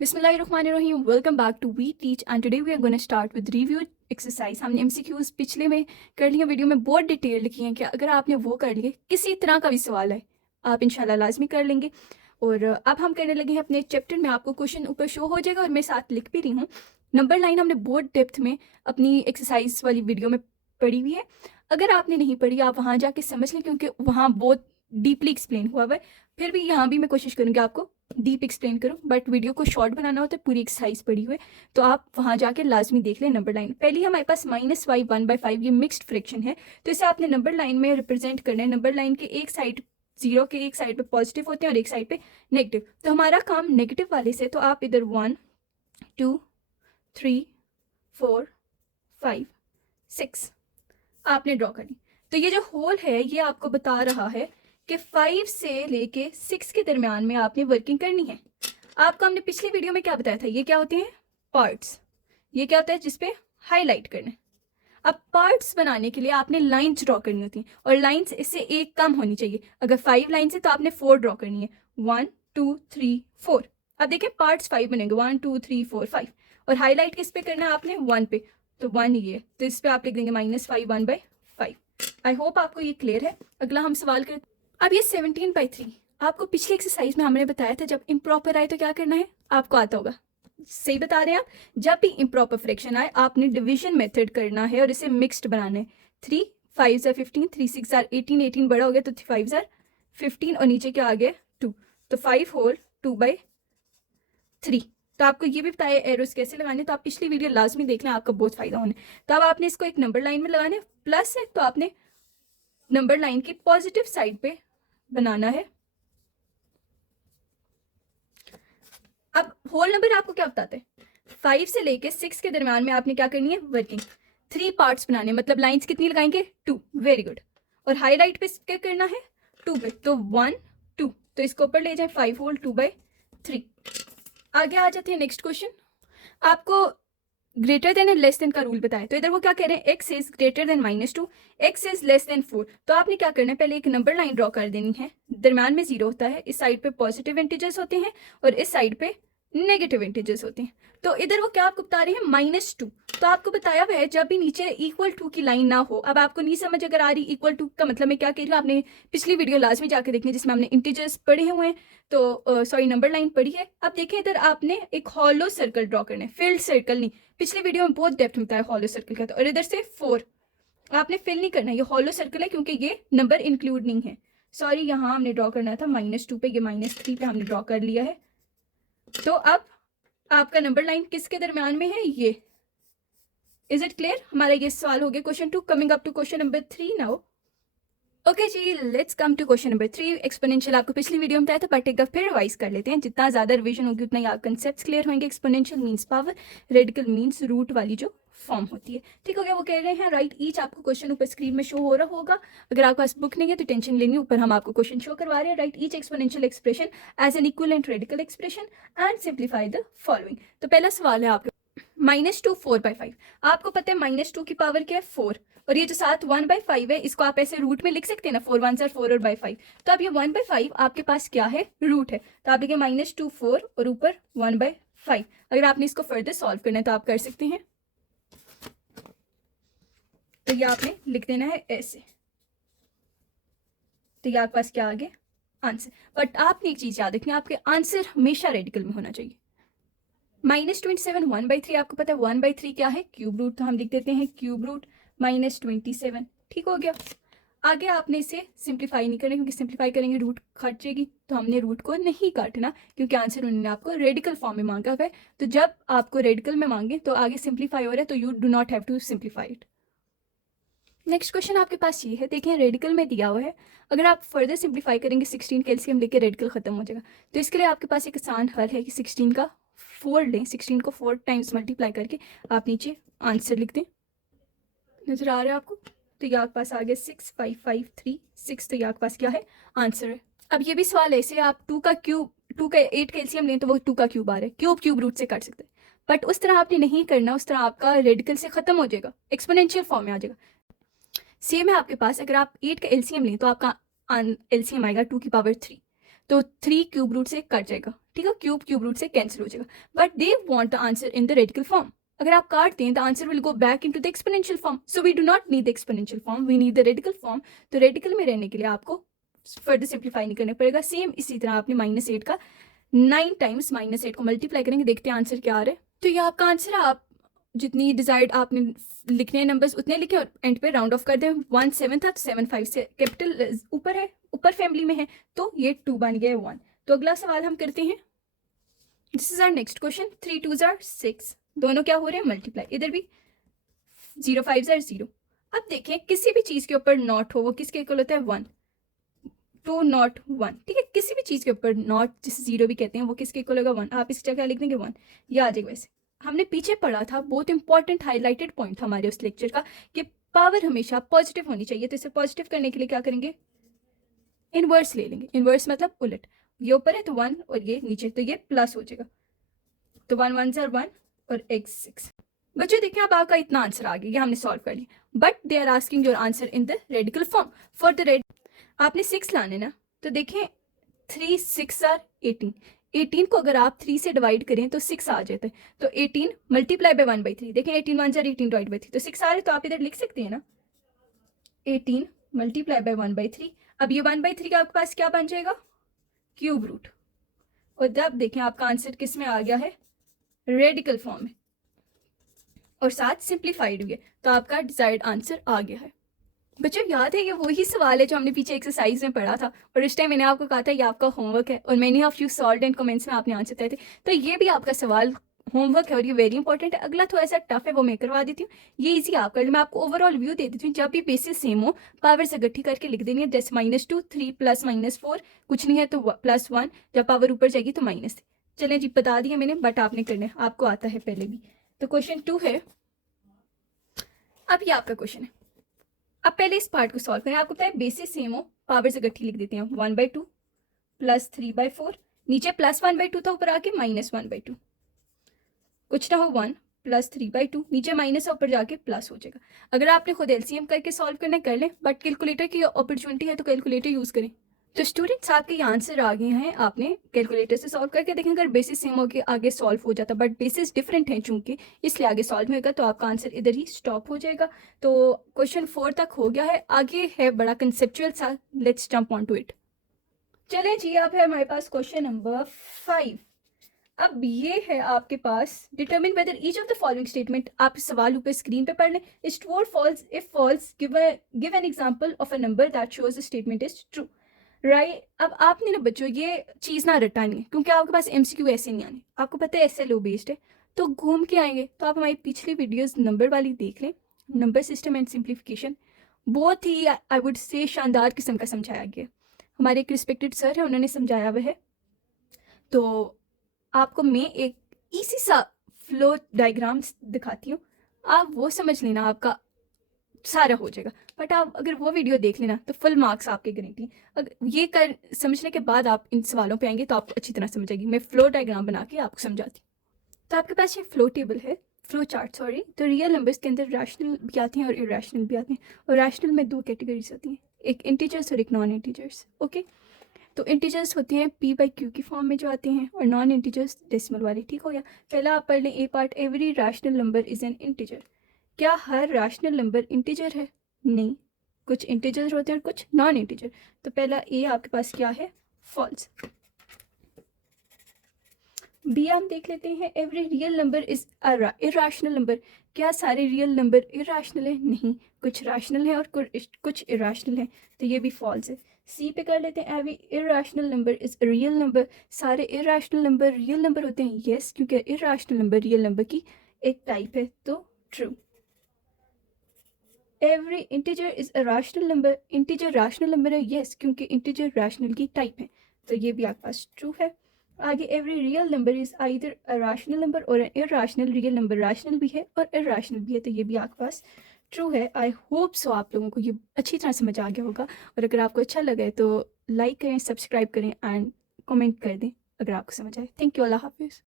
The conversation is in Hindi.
बिस्मिल्लाहिर्रहमानिर्रहीम। Welcome back to we teach and today we are gonna start with review exercise. हमने एमसीक्यूज पिछले में कर लिए, वीडियो में बहुत डिटेल लिखी है कि अगर आपने वो कर लिए, किसी तरह का भी सवाल है आप इंशाल्लाह लाजमी कर लेंगे। और अब हम करने लगे हैं अपने चैप्टर में। आपको क्वेश्चन ऊपर शो हो जाएगा और मैं साथ लिख भी रही हूँ। नंबर लाइन हमने बहुत डेप्थ में अपनी एक्सरसाइज वाली वीडियो में पढ़ी हुई है। अगर आपने नहीं पढ़ी आप वहाँ जाके समझ लें, क्योंकि वहाँ बहुत डीपली एक्सप्लेन हुआ है। फिर भी यहाँ भी मैं कोशिश करूँगी आपको डीप एक्सप्लेन करूँ, बट वीडियो को शॉर्ट बनाना होता है, पूरी एक्सरसाइज पड़ी हुई है, तो आप वहाँ जाके लाजमी देख लें। नंबर लाइन पहली हमारे पास -y 1/5, ये मिक्स्ड फ्रैक्शन है, तो इसे आपने नंबर लाइन में रिप्रेजेंट करना है। नंबर लाइन के एक साइड जीरो के एक साइड पे पॉजिटिव होते हैं और एक साइड पे नेगेटिव, तो हमारा काम नेगेटिव वाले से, तो आप इधर 1 2 3 4 5 6 आपने ड्रॉ करनी। तो ये जो होल है ये आपको बता रहा है कि 5 से लेके 6 के दरमियान में आपने वर्किंग करनी है। आपको हमने पिछली वीडियो में क्या बताया था, ये क्या होते हैं पार्ट्स, ये क्या होता है जिसपे हाईलाइट करना है। अब पार्ट्स बनाने के लिए आपने लाइंस ड्रॉ करनी होती हैं, और लाइंस इससे एक कम होनी चाहिए। अगर 5 लाइंस है तो आपने 4 ड्रॉ करनी है, 1 2 3 4। अब देखिए पार्ट्स 5 बनेंगे, 1 2 3 4 5, और हाईलाइट किस पे करना है आपने 1 पे, तो 1 ये, तो इस पे आप लिख देंगे -5 1/5। आई होप आपको ये क्लियर है। अगला हम सवाल करते। अब ये 17/3 आपको पिछली एक्सरसाइज में हमने बताया था, जब इम्प्रॉपर आए तो क्या करना है, आपको आता होगा, सही बता रहे हैं आप। जब भी इम्प्रॉपर फ्रैक्शन आए आपने डिवीजन मेथड करना है और इसे मिक्स्ड बनाना है। 3 5 ज़ा 15, 3 6 ज़ा 18, 18 बड़ा हो गया तो 5 ज़ा 15, और नीचे क्या आ गया 2, तो 5 होल 2/3। तो आपको ये भी बताया एरोस कैसे लगाने, तो आप पिछली वीडियो लाजमी देख लें, आपका बहुत फायदा होने। तो अब आपने इसको एक नंबर लाइन में लगाना है, प्लस है तो आपने नंबर लाइन की पॉजिटिव साइड पे बनाना है। अब होल नंबर आपको क्या बताते हैं, 5 से लेके 6 के दरमियान में आपने क्या करनी है वर्किंग। 3 पार्ट्स बनाने, मतलब लाइंस कितनी लगाएंगे 2, वेरी गुड। और हाईलाइट पे क्या करना है 2 पे, तो 1 2, तो इसको ऊपर ले जाए 5 होल 2/3। आगे आ जाते हैं नेक्स्ट क्वेश्चन। आपको greater than and less than का रूल बताया, तो इधर वो क्या कह रहे हैं, x is greater than -2, x is less than 4। तो आपने क्या करना है, पहले एक नंबर लाइन ड्रॉ कर देनी है, दरम्यान में 0 होता है, इस साइड पे पॉजिटिव इंटीजर्स होते हैं और इस साइड पे नेगेटिव इंटीजर्स होते हैं। तो इधर वो क्या आपको बता रहे हैं -2, तो आपको बताया हुआ है जब भी नीचे इक्वल टू की लाइन ना हो। अब आपको नहीं समझ अगर आ रही इक्वल टू का मतलब मैं क्या कह रही हूँ, आपने पिछली वीडियो लाजमी जाके देखनी जिसमें हमने इंटीजर्स पढ़े हुए हैं, तो सॉरी नंबर लाइन पढ़ी है। अब देखें इधर आपने एक हॉलो सर्कल ड्रॉ करना है, फिल्ड सर्कल नहीं, पिछली वीडियो में बहुत डेप्थ में बताया हॉलो सर्कल का। और इधर से 4 आपने फिल नहीं करना, ये हॉलो सर्कल है क्योंकि ये नंबर इंक्लूड नहीं है। सॉरी यहाँ हमने ड्रॉ करना था -2 पे, ये -3 पे हमने ड्रॉ कर लिया है। तो अब आपका नंबर लाइन किसके दरमियान में है, ये। इज इट क्लियर, हमारा ये सवाल हो गया question 2। Coming up to question number 3 now. Okay जी, let's come to question number 3। Exponential आपको पिछली वीडियो में बताया था, बट एक बार फिर रिवाइज कर लेते हैं। जितना ज्यादा रिवीजन होगी उतना ही आप कंसेप्ट क्लियर होंगे। Exponential means power, radical means root वाली जो फॉर्म होती है। ठीक हो गया, वो कह रहे हैं राइट ईच, आपको क्वेश्चन ऊपर स्क्रीन में शो हो रहा होगा। अगर आपके पास बुक नहीं है तो टेंशन लेनी, ऊपर हम आपको क्वेश्चन शो करवा रहे हैं। Write each exponential expression as an equivalent radical expression and simplify the following. तो पहला सवाल है आपके -2 4/5। आपको पता है -2 की पावर क्या है 4, और ये जो साथ 1/5 है इसको आप ऐसे रूट में लिख सकते हैं ना, 4 1 4 और बाई 5। तो अब ये 1/5 आपके पास क्या है, रूट है, तो आप लिखें -2 4 और ऊपर 1/5। अगर आपने इसको फर्दर सॉल्व करना है तो आप कर सकते हैं, तो ये आपने लिख देना है ऐसे। तो ये आपके पास क्या आ गया आंसर। बट आपने एक चीज याद रखनी है, आपके आंसर हमेशा रेडिकल में होना चाहिए। -27 1/3 आपको पता है 1/3 क्या है, क्यूब रूट, तो हम लिख देते हैं क्यूब रूट -27। ठीक हो गया। आगे आपने इसे सिंप्लीफाई नहीं करना, क्योंकि सिंप्लीफाई करेंगे रूट कट जाएगी, तो हमने रूट को नहीं काटना, क्योंकि आंसर उन्होंने आपको रेडिकल फॉर्म में मांगा हुआ है। तो जब आपको रेडिकल में मांगे तो आगे सिंप्लीफाई हो रहा है, तो you do not have to simplify it. Next question आपके पास ये है, देखें रेडिकल में दिया हुआ है, अगर आप फर्दर सिंप्लीफाई करेंगे 16 कैल्शियम लेके रेडिकल खत्म हो जाएगा। तो इसके लिए आपके पास एक आसान हल है कि 16 का 4 लें, 16 को 4 टाइम्स मल्टीप्लाई करके आप नीचे आंसर लिख दें। नजर आ रहा है आपको, तो ये आपके पास आ गया 6 5 5 3 6, तो ये आपके पास क्या है आंसर है। अब ये भी सवाल ऐसे, आप 2 का 8 कैल्शियम लें तो वो 2 का क्यूब आ रहा है, क्यूब रूट से काट सकते हैं, बट उस तरह आपने नहीं करना, उस तरह आपका रेडिकल से खत्म हो जाएगा, एक्सपोनेंशियल फॉर्म में आ जाएगा। सेम है आपके पास, अगर आप 8 का एलसीएम लें तो आपका एलसीएम आएगा 2 की पावर 3, तो 3 क्यूब रूट से कट जाएगा। ठीक ठीक है, क्यूब रूट से कैंसिल हो जाएगा, but they want the answer in the radical form. अगर आप काट दें the answer will go back into the exponential form, so we do not need the exponential form, we need the radical form. तो रेडिकल में रहने के लिए आपको फर्दर सिंप्लीफाई नहीं करना पड़ेगा। सेम इसी तरह आपने -8 का 9 टाइम्स -8 को मल्टीप्लाई करेंगे, देखते हैं आंसर क्या आ रहा है। तो ये आपका आंसर है। आप जितनी डिजायर्ड आपने लिखने नंबर्स उतने लिखे और एंड पे राउंड ऑफ कर दें। 1/7 था तो 7/5 से कैपिटल ऊपर है, ऊपर फैमिली में है, तो ये 2 बन गया 1। तो अगला सवाल हम करते हैं। This is our next question. 3 2s are 6, दोनों क्या हो रहे हैं मल्टीप्लाई, इधर भी 0 5s are 0। अब देखें किसी भी चीज के ऊपर नॉट हो वो किसके इक्वल होता है 1, 2 नॉट 1, ठीक है। किसी भी चीज के ऊपर नॉट जिसे 0 भी कहते हैं वो किसके इक्वल होगा 1। आप इस जगह लिख देंगे 1, ये आ जाएगा। वैसे हमने पीछे पढ़ा था, बहुत इंपॉर्टेंट हाईलाइटेड पॉइंट था हमारे उस लेक्चर का कि पावर हमेशा पॉजिटिव होनी चाहिए। तो इसे पॉजिटिव करने के लिए क्या करेंगे, इनवर्स ले लेंगे। इनवर्स मतलब उलट, ये ऊपर है तो 1 और ये नीचे, तो ये प्लस हो जाएगा। तो 1 1s are 1 और x 6। बच्चों देखिए अब आपका इतना आंसर आ गया, ये हमने सॉल्व कर लिया, but they are asking your answer in the radical form. For the red आपने 6 लाने ना, तो देखें 3 6 are 18। 18 को अगर आप 3 से डिवाइड करें तो 6 आ जाता है, तो 18 मल्टीप्लाई बाय 1/3। देखें 18 1s are 18 डिवाइड बाई 3, तो 6 आ रहे, तो आप इधर लिख सकते हैं ना 18 मल्टीप्लाई बाय 1/3। अब ये 1/3 का आपके पास क्या बन जाएगा, क्यूब रूट। और जब देखें आपका आंसर किस में आ गया है, रेडिकल फॉर्म में, और साथ सिंप्लीफाइड हुई है, तो आपका डिजायर्ड आंसर आ गया है। बच्चों याद है ये वही सवाल है जो हमने पीछे एक्सरसाइज में पढ़ा था, और इस टाइम मैंने आपको कहा था ये आपका होमवर्क है, और many of you solved and comments में आपने आंसर दिए थे। तो ये भी आपका सवाल होमवर्क है और ये वेरी इंपॉर्टेंट है। अगला थोड़ा सा टफ है, वो मैं करवा देती हूँ, ये इजी आप कर लो। मैं आपको ओवरऑल व्यू दे देती हूँ। जब भी बेसिस सेम हो पावर से इकट्ठी करके लिख देनी है, जैसे -2 3 + -4 कुछ नहीं है तो +1, जब पावर ऊपर जाएगी तो -3। चलें जी, बता दिया मैंने, बट आपने करना है, आपको आता है पहले भी। तो क्वेश्चन 2 है, अब ये आपका क्वेश्चन है। अब पहले इस पार्ट को सॉल्व करें। आपको पता है बेसिस सेम हो पावर से इकट्ठी लिख देते हैं, 1/2 + 3/4, नीचे +1/2 था, ऊपर आके -1/2, कुछ ना हो 1 + 3/2, नीचे माइनस है ऊपर जाके प्लस हो जाएगा। अगर आपने खुद एलसीएम करके सॉल्व करना कर लें, बट कैलकुलेटर की अपॉर्चुनिटी है तो कैलकुलेटर यूज करें। तो स्टूडेंट्स आपके ये आंसर आ गए हैं, आपने कैलकुलेटर से सॉल्व करके देखें। अगर बेसिस सेम हो के आगे सॉल्व हो जाता, बट बेसिस डिफरेंट है चूंकि, इसलिए आगे सॉल्व होगा, तो आपका आंसर इधर ही स्टॉप हो जाएगा। तो क्वेश्चन 4 तक हो गया है, आगे है बड़ा कंसेप्चुअल सा, let's jump on to it. चलें जी, अब है हमारे पास क्वेश्चन नंबर 5। अब ये है आपके पास, determine whether each of the following statement, आप सवाल ऊपर स्क्रीन पे पढ़ लें, इज ट्रू और false. If false give an example of a number that shows the statement is true, right. अब आपने ना बच्चों ये चीज़ ना रटानी है, क्योंकि आपके पास एमसीक्यू ऐसे नहीं आने, आपको पता है ऐसे लो बेस्ड है, तो घूम के आएंगे। तो आप हमारी पिछली वीडियोस नंबर वाली देख लें, नंबर सिस्टम एंड सिंप्लीफिकेशन, बहुत ही आई वुड से शानदार किस्म का समझाया गया। हमारे एक रिस्पेक्टेड सर है, उन्होंने समझाया हुआ है। तो आपको मैं एक इसी सा फ्लो डायग्राम दिखाती हूँ, आप वो समझ लेना, आपका सारा हो जाएगा। बट आप अगर वो वीडियो देख लेना तो फुल मार्क्स आपके गारंटी। अगर ये कर समझने के बाद आप इन सवालों पे आएंगे तो आपको अच्छी तरह समझ आएगी। मैं फ्लो डायग्राम बना के आपको समझाती हूँ। तो आपके पास ये फ्लो टेबल है, फ्लो चार्ट सॉरी। तो रियल नंबर्स के अंदर रैशनल भी आते हैं और इरेशनल भी आते हैं, और रैशनल में 2 कैटेगरीज होती हैं, एक इंटीजर्स और एक नॉन इंटीजर्स। ओके, तो इंटीजर्स होते हैं p/q की फॉर्म में जो आते हैं, और नॉन इंटीजर्स डेसिमल वाले। ठीक हो गया। पहला आप पढ़ लें A part, every rational number is an integer. क्या हर रैशनल नंबर इंटीजर है? नहीं, कुछ इंटीजर होते हैं और कुछ नॉन इंटीजर। तो पहला ए आपके पास क्या है, फॉल्स। बी हम देख लेते हैं, every real number is irrational number. क्या सारे रियल नंबर इरेशनल है? नहीं, कुछ रैशनल है और कुछ इरेशनल है, तो ये भी फॉल्स है। सी पे कर लेते हैं, every irrational number is real number. सारे इरेशनल नंबर रियल नंबर होते हैं? यस, क्योंकि इरेशनल नंबर रियल नंबर की एक टाइप है, तो true. Every integer is a rational number, integer rational number है? यस, क्योंकि इंटीजर रैशनल की टाइप है, तो ये भी आपके पास ट्रू है। आगे every real number is either a rational number और इरेशनल। रियल नंबर रैशनल भी है और इरेशनल भी है, तो ये भी आपके पास ट्रू है। आई होप सो आप लोगों को ये अच्छी तरह समझ आ गया होगा, और अगर आपको अच्छा लगे तो लाइक करें, सब्सक्राइब करें एंड कमेंट कर दें अगर आपको समझ आए। थैंक यू, अल्लाह हाफिज़।